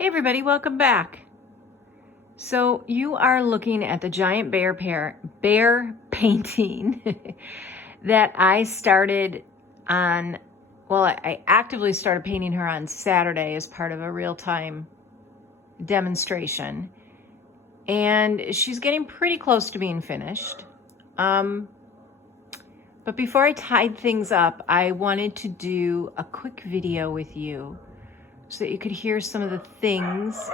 Hey everybody, welcome back. So you are looking at the giant bear painting that I started on, well, I actively started painting her on Saturday as part of a real-time demonstration. And she's getting pretty close to being finished. But before I tied things up, I wanted to do a quick video with you so that you could hear some of the things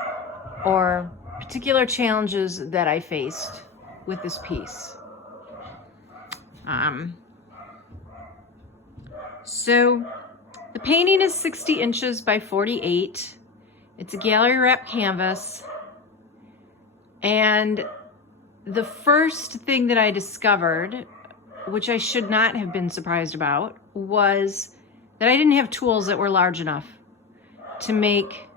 or particular challenges that I faced with this piece. So the painting is 60 inches by 48. It's a gallery wrap canvas. And the first thing that I discovered, which I should not have been surprised about, was that I didn't have tools that were large enough to make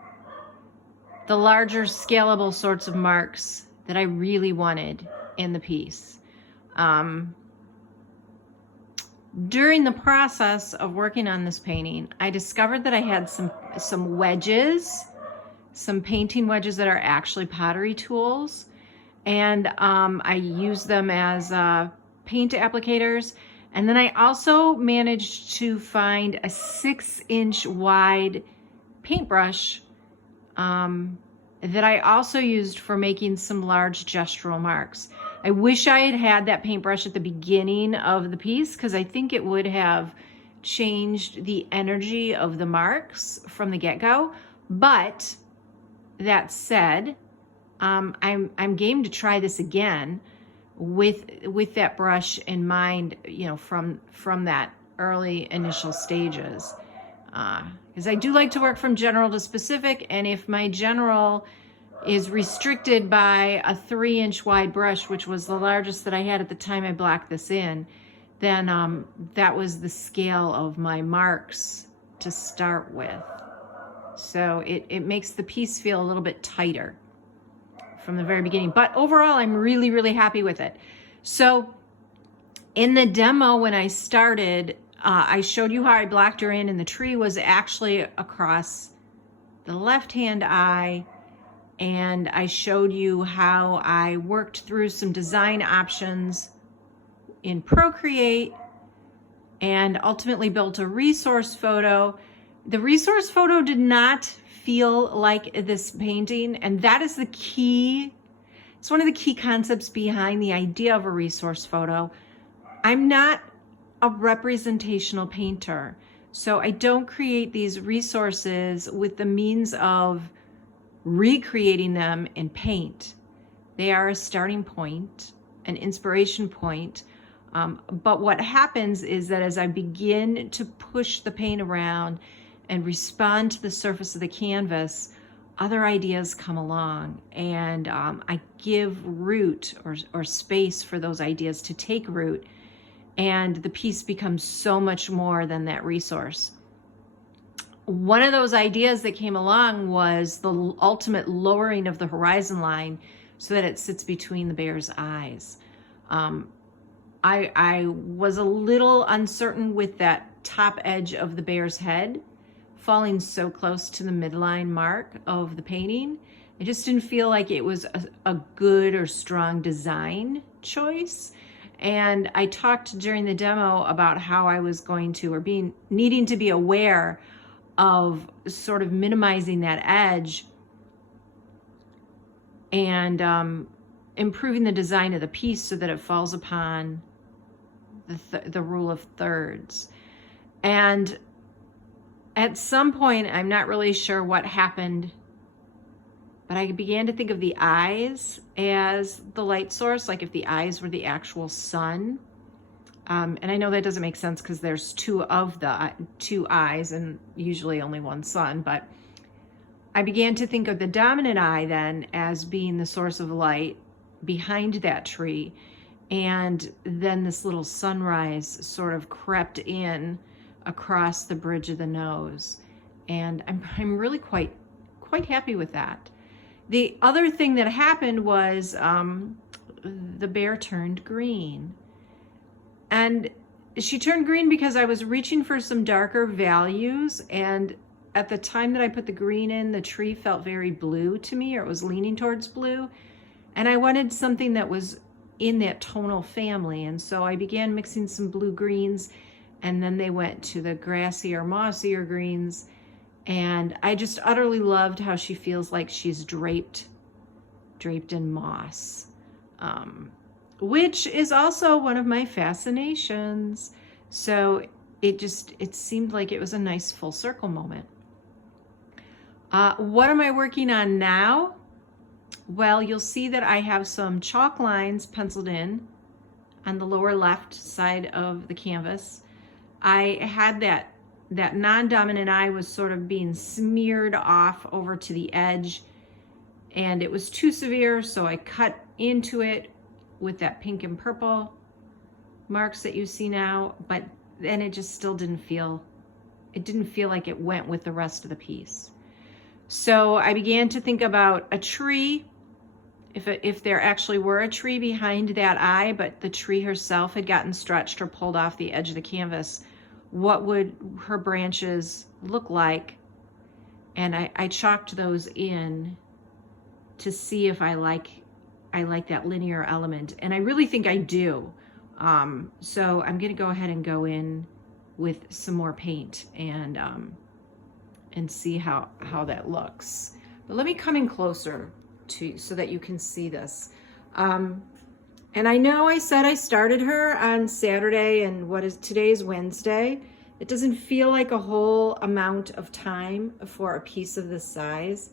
the larger scalable sorts of marks that I really wanted in the piece. During the process of working on this painting, I discovered that I had some wedges, some painting wedges that are actually pottery tools, and I use them as paint applicators. And then I also managed to find a 6-inch wide paintbrush that I also used for making some large gestural marks. I wish I had had that paintbrush at the beginning of the piece, because I think it would have changed the energy of the marks from the get-go. But that said, I'm game to try this again with that brush in mind, you know, from that early initial stages. Because I do like to work from general to specific, and if my general is restricted by a 3-inch wide brush, which was the largest that I had at the time I blacked this in, then that was the scale of my marks to start with. So it makes the piece feel a little bit tighter from the very beginning. But overall, I'm really, really happy with it. So in the demo, when I started, I showed you how I blacked her in, and the tree was actually across the left-hand eye. And I showed you how I worked through some design options in Procreate and ultimately built a resource photo. The resource photo did not feel like this painting, and that is the key. It's one of the key concepts behind the idea of a resource photo. I'm not a representational painter, so I don't create these resources with the means of recreating them in paint. They are a starting point, an inspiration point. But what happens is that as I begin to push the paint around and respond to the surface of the canvas, other ideas come along, and I give root or space for those ideas to take root, and the piece becomes so much more than that resource. One of those ideas that came along was the ultimate lowering of the horizon line so that it sits between the bear's eyes. I was a little uncertain with that top edge of the bear's head falling so close to the midline mark of the painting. I just didn't feel like it was a good or strong design choice. And I talked during the demo about how I was going to, or needing to be aware of sort of minimizing that edge and improving the design of the piece so that it falls upon the rule of thirds. And at some point, I'm not really sure what happened, but I began to think of the eyes as the light source, like if the eyes were the actual sun. And I know that doesn't make sense because there's two eyes and usually only one sun, but I began to think of the dominant eye then as being the source of light behind that tree. And then this little sunrise sort of crept in across the bridge of the nose. And I'm really quite happy with that. The other thing that happened was the bear turned green. And she turned green because I was reaching for some darker values, and at the time that I put the green in, the tree felt very blue to me, or it was leaning towards blue. And I wanted something that was in that tonal family. And so I began mixing some blue greens, and then they went to the grassier, mossier greens. And I just utterly loved how she feels like she's draped in moss, which is also one of my fascinations. So it seemed like it was a nice full circle moment. What am I working on now? Well, you'll see that I have some chalk lines penciled in on the lower left side of the canvas. I had that non-dominant eye was sort of being smeared off over to the edge, and it was too severe, so I cut into it with that pink and purple marks that you see now, but then it just still didn't feel like it went with the rest of the piece. So I began to think about a tree, if there actually were a tree behind that eye, but the tree herself had gotten stretched or pulled off the edge of the canvas, what would her branches look like? And I chalked those in to see if I like that linear element. And I really think I do. So I'm gonna go ahead and go in with some more paint and see how that looks. But let me come in closer so that you can see this. And I know I said I started her on Saturday, and today's Wednesday. It doesn't feel like a whole amount of time for a piece of this size.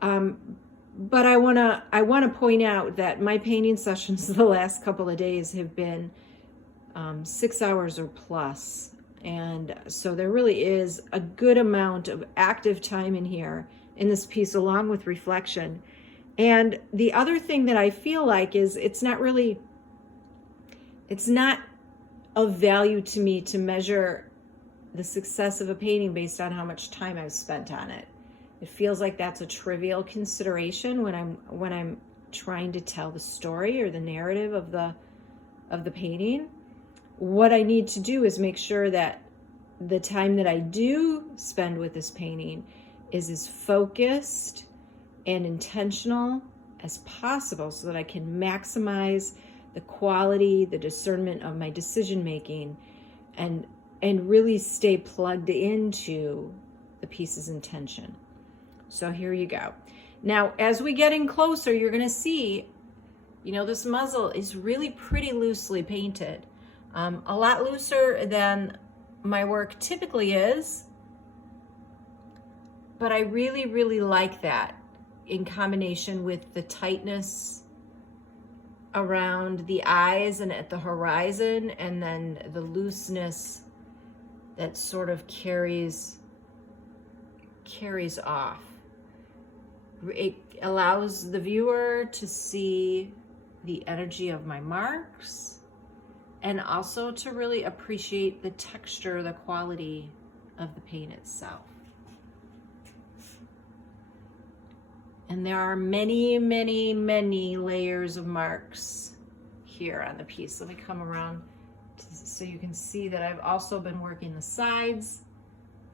But I wanna point out that my painting sessions the last couple of days have been 6 hours or plus. And so there really is a good amount of active time in here in this piece, along with reflection. And the other thing that I feel like is it's not of value to me to measure the success of a painting based on how much time I've spent on it. It feels like that's a trivial consideration when I'm trying to tell the story or the narrative of the painting. What I need to do is make sure that the time that I do spend with this painting is as focused and intentional as possible, so that I can maximize the quality, the discernment of my decision making, and really stay plugged into the piece's intention. So here you go. Now, as we get in closer, you're gonna see, this muzzle is really pretty loosely painted. A lot looser than my work typically is, but I really, really like that in combination with the tightness around the eyes and at the horizon, and then the looseness that sort of carries off. It allows the viewer to see the energy of my marks, and also to really appreciate the texture, the quality of the paint itself. And there are many, many, many layers of marks here on the piece. Let me come around so you can see that I've also been working the sides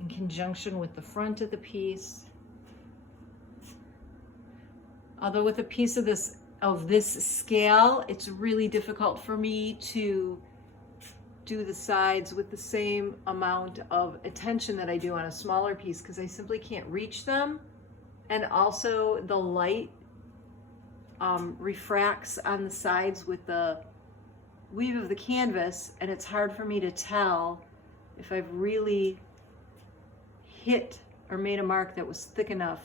in conjunction with the front of the piece. Although with a piece of this scale, it's really difficult for me to do the sides with the same amount of attention that I do on a smaller piece, because I simply can't reach them. And also the light refracts on the sides with the weave of the canvas, and it's hard for me to tell if I've really hit or made a mark that was thick enough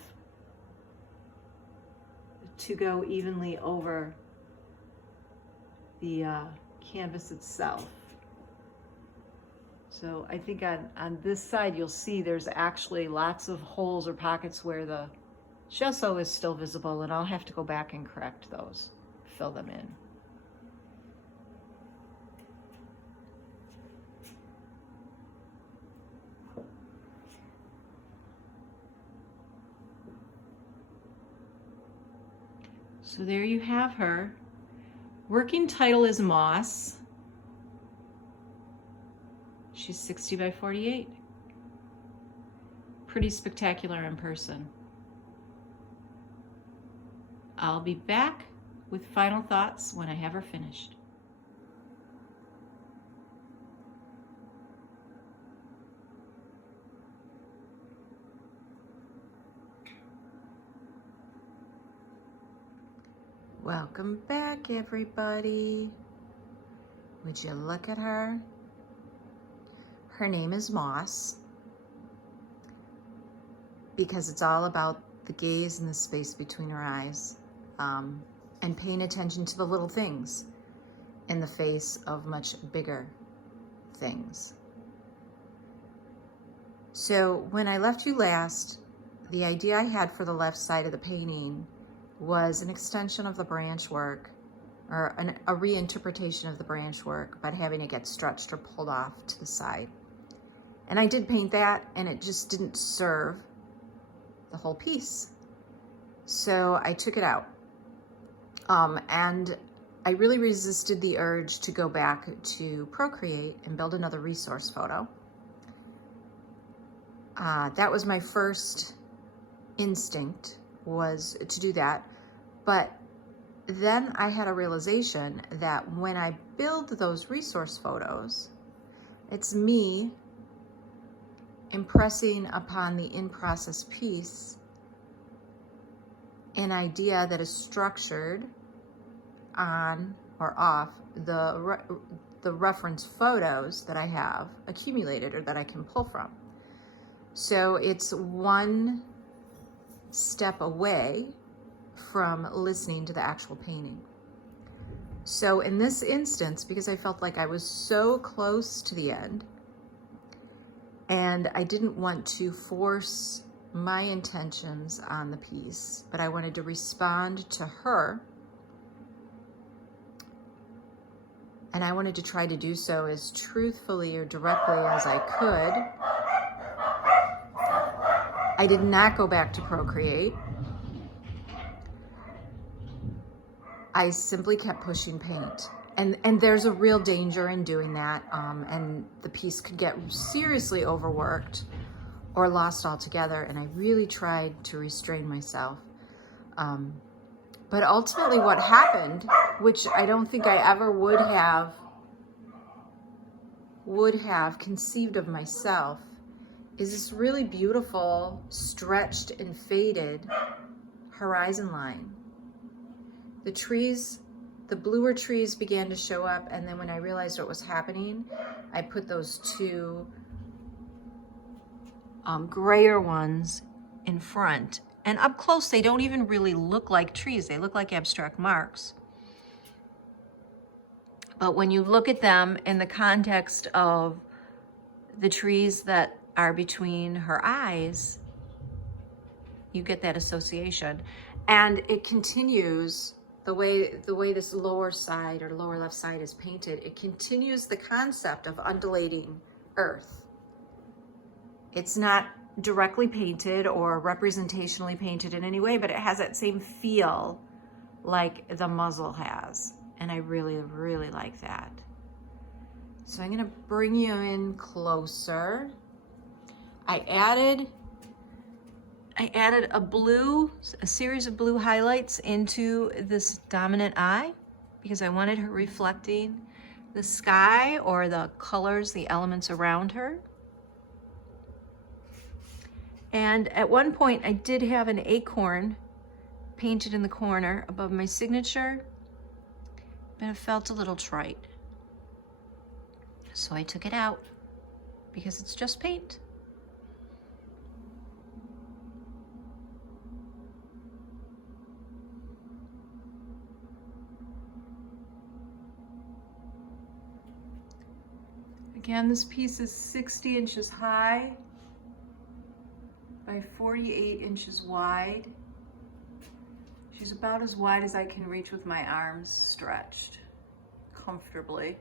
to go evenly over the canvas itself. So I think on this side, you'll see there's actually lots of holes or pockets where the gesso is still visible, and I'll have to go back and correct those, fill them in. So there you have her. Working title is Moss. She's 60 by 48. pretty spectacular in person. I'll be back with final thoughts when I have her finished. Welcome back, everybody. Would you look at her? Her name is Moss, because it's all about the gaze and the space between her eyes, and paying attention to the little things in the face of much bigger things. So when I left you last, the idea I had for the left side of the painting was an extension of the branch work, or a reinterpretation of the branch work, but having it get stretched or pulled off to the side. And I did paint that, and it just didn't serve the whole piece. So I took it out. And I really resisted the urge to go back to Procreate and build another resource photo. That was my first instinct, was to do that. But then I had a realization that when I build those resource photos, it's me impressing upon the in-process piece an idea that is structured on or off the reference photos that I have accumulated or that I can pull from. So it's one step away from listening to the actual painting. So in this instance, because I felt like I was so close to the end, and I didn't want to force my intentions on the piece, but I wanted to respond to her, and I wanted to try to do so as truthfully or directly as I could. I did not go back to Procreate. I simply kept pushing paint. And there's a real danger in doing that, and the piece could get seriously overworked or lost altogether, and I really tried to restrain myself. But ultimately what happened, which I don't think I ever would have conceived of myself, is this really beautiful, stretched and faded horizon line. The trees, the bluer trees began to show up, and then when I realized what was happening, I put those two grayer ones in front. And up close, they don't even really look like trees. They look like abstract marks. But when you look at them in the context of the trees that are between her eyes, you get that association. And it continues, the way this lower side or lower left side is painted, it continues the concept of undulating earth. It's not directly painted or representationally painted in any way, but it has that same feel like the muzzle has. And I really, really like that. So I'm gonna bring you in closer. I added a series of blue highlights into this dominant eye because I wanted her reflecting the sky or the colors, the elements around her. And at one point I did have an acorn painted in the corner above my signature, but it felt a little trite. So I took it out because it's just paint. Again, this piece is 60 inches high by 48 inches wide. She's about as wide as I can reach with my arms stretched comfortably.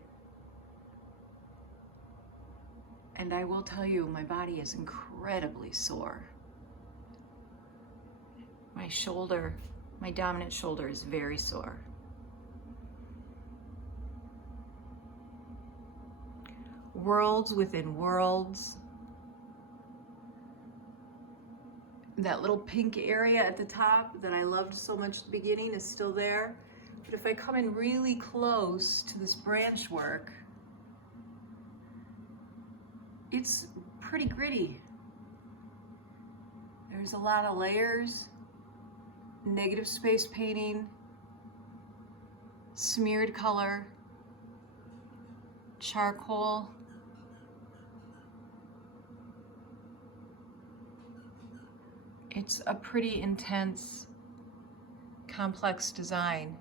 And I will tell you, my body is incredibly sore. My shoulder, my dominant shoulder is very sore. Worlds within worlds. That little pink area at the top that I loved so much at the beginning is still there. But if I come in really close to this branch work, it's pretty gritty. There's a lot of layers, negative space painting, smeared color, charcoal. It's a pretty intense, complex design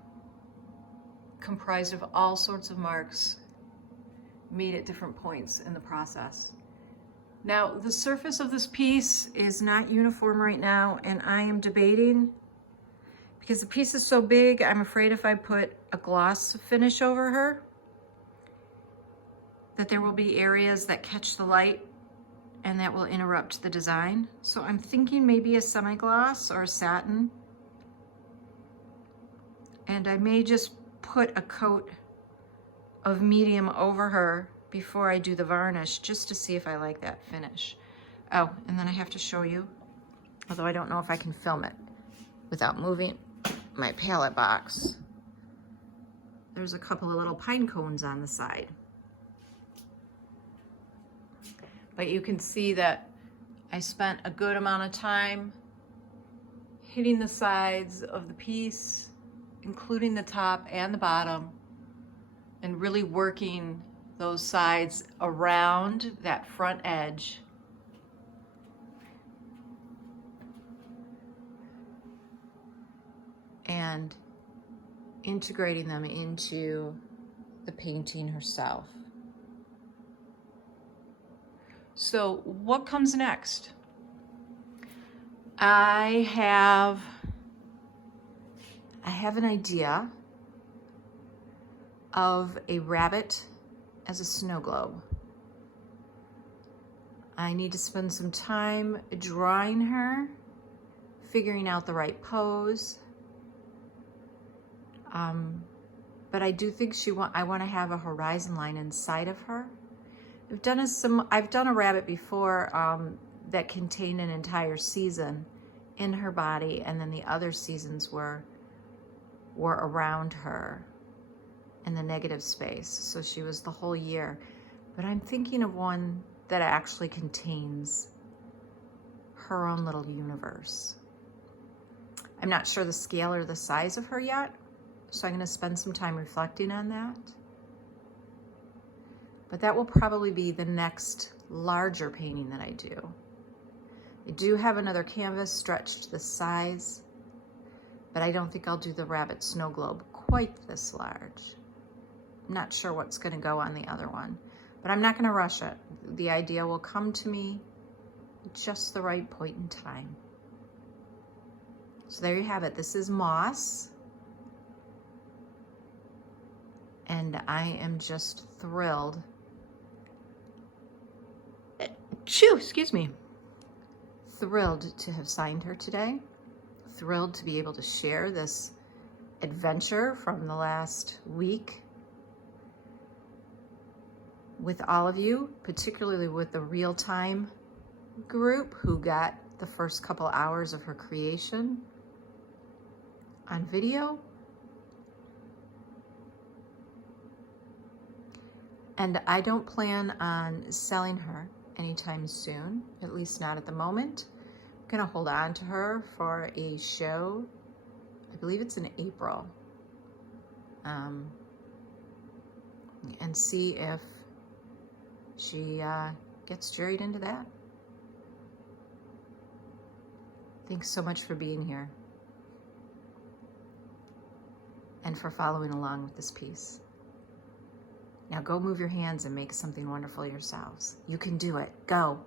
comprised of all sorts of marks made at different points in the process. Now, the surface of this piece is not uniform right now, and I am debating, because the piece is so big, I'm afraid if I put a gloss finish over her, that there will be areas that catch the light and that will interrupt the design. So I'm thinking maybe a semi-gloss or a satin. And I may just put a coat of medium over her before I do the varnish, just to see if I like that finish. Oh, and then I have to show you, although I don't know if I can film it without moving my palette box. There's a couple of little pine cones on the side. But you can see that I spent a good amount of time hitting the sides of the piece, including the top and the bottom, and really working those sides around that front edge. And integrating them into the painting herself. So what comes next? I have an idea of a rabbit as a snow globe. I need to spend some time drawing her, figuring out the right pose. But I do think I want to have a horizon line inside of her. I've done a rabbit before that contained an entire season in her body, and then the other seasons were around her in the negative space. So she was the whole year. But I'm thinking of one that actually contains her own little universe. I'm not sure the scale or the size of her yet, so I'm going to spend some time reflecting on that. But that will probably be the next larger painting that I do. I do have another canvas stretched this size, but I don't think I'll do the rabbit snow globe quite this large. I'm not sure what's going to go on the other one, but I'm not going to rush it. The idea will come to me at just the right point in time. So there you have it. This is Moss. And I am just thrilled. Excuse me. Thrilled to have signed her today. Thrilled to be able to share this adventure from the last week with all of you, particularly with the real-time group who got the first couple hours of her creation on video. And I don't plan on selling her anytime soon, at least not at the moment. I'm gonna hold on to her for a show. I believe it's in April. And see if she gets juried into that. Thanks so much for being here and for following along with this piece. Now go move your hands and make something wonderful yourselves. You can do it. Go.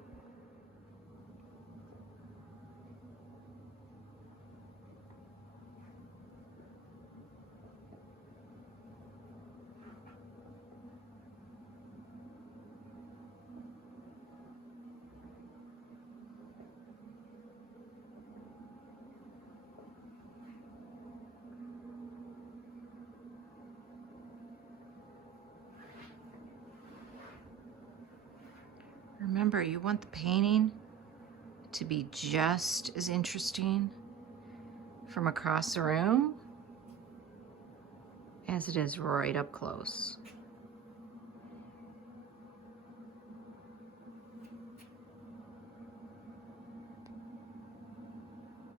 Remember, you want the painting to be just as interesting from across the room as it is right up close.